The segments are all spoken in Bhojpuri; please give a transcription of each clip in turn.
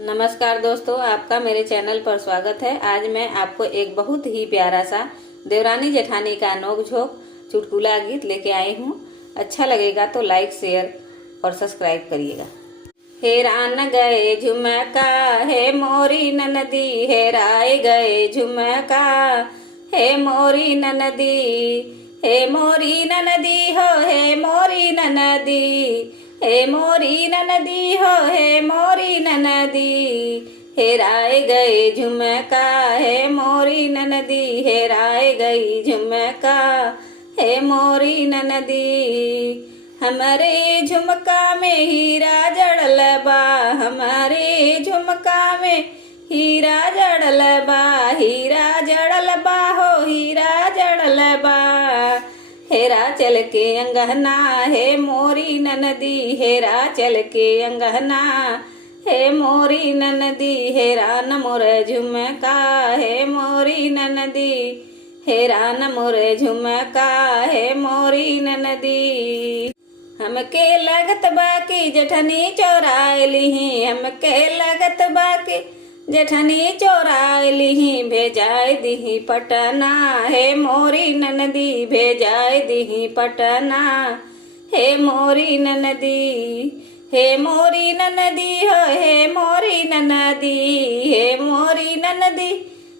नमस्कार दोस्तों, आपका मेरे चैनल पर स्वागत है। आज मैं आपको एक बहुत ही प्यारा सा देवरानी जेठानी का नोक-झोंक चुटकुला गीत लेके आई हूँ। अच्छा लगेगा तो लाइक, शेयर और सब्सक्राइब करिएगा। हेरान गए झुमका हे मोरी ननदी, हेराए गए झुमका हे मोरी ननदी, हे मोरी ननदी हो हे मोरी ननदी, हे मोरी ननदी हो हे मोरी ननदी, हेराए गए झुमका हे मोरी ननदी, हेराए गई झुमका हे मोरी ननदी। हमारे झुमका में हीरा जड़ल बा, हमारे झुमका में हीरा जड़ल बा, हीरा जड़ल बा हो हीरा जड़ल बा, हेरा चल के अंगना हे मोरी ननदी, हेरा चल के अंगना हे मोरी ननदी, हेरा न मोर झुमका हे मोरी ननदी, हेरा न मोर झुमका हे मोरी ननदी। हमके लगत बाकी जेठनी चोराइली, हमके लगत बाकी जेठनी चोराइली, भेजाए दिही पटना हे मोरी ननदी, भेजाए दिही पटना हे मोरी ननदी, हे मोरी ननदी हो हे मोरी ननदी, हे मोरी ननदी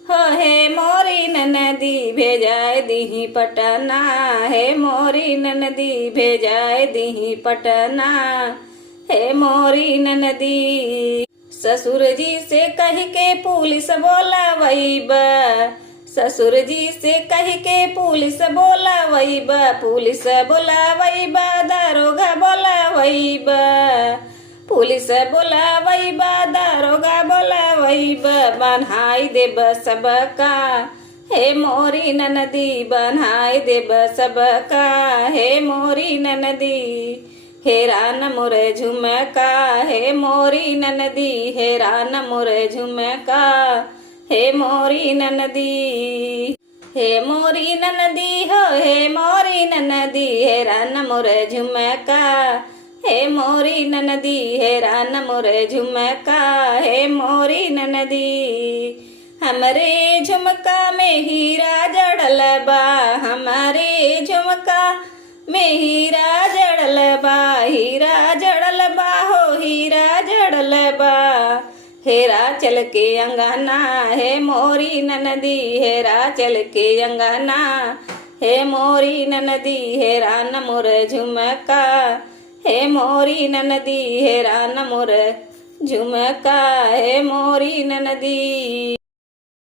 हो हे मोरी ननदी, भेजाए दिही पटना हे मोरी ननदी, भेजाए दिही पटना हे मोरी ननदी। ससुर जी से कह के पुलिस बोलावैबा, ससुर जी से कह के पुलिस बोलावैबा, पुलिस बोलावैबा, दारोगा बोलावैबा, पुलिस बोलावैबा, दारोगा बोलावैबा, बन्हाई देब सबका हे मोरी ननदी, बन्हाई देब सबका हे मोरी ननदी, हेरा न मोरे झुमका हे मोरी ननदी, हेरा न मोरे झुमका हे मोरी ननदी, हे मोरी ननदी हो हे मोरी ननदी, हेरा न मोरे झुमका हे मोरी ननदी, हेरा न मोरे झुमका हे मोरी ननदी। हमरे झुमका में हीरा जड़ल बा, हमारे झुमका में हीरा जड़ल बा, हीरा जड़ल बा हो हीरा जड़ल बा, हेरा चल के अंगना हे मोरी ननदी, हेरा चल के अंगना हे मोरी ननदी, हेरा न मोर झुमका हे मोरी ननदी, हेरा न मोर झुमका हे मोरी ननदी।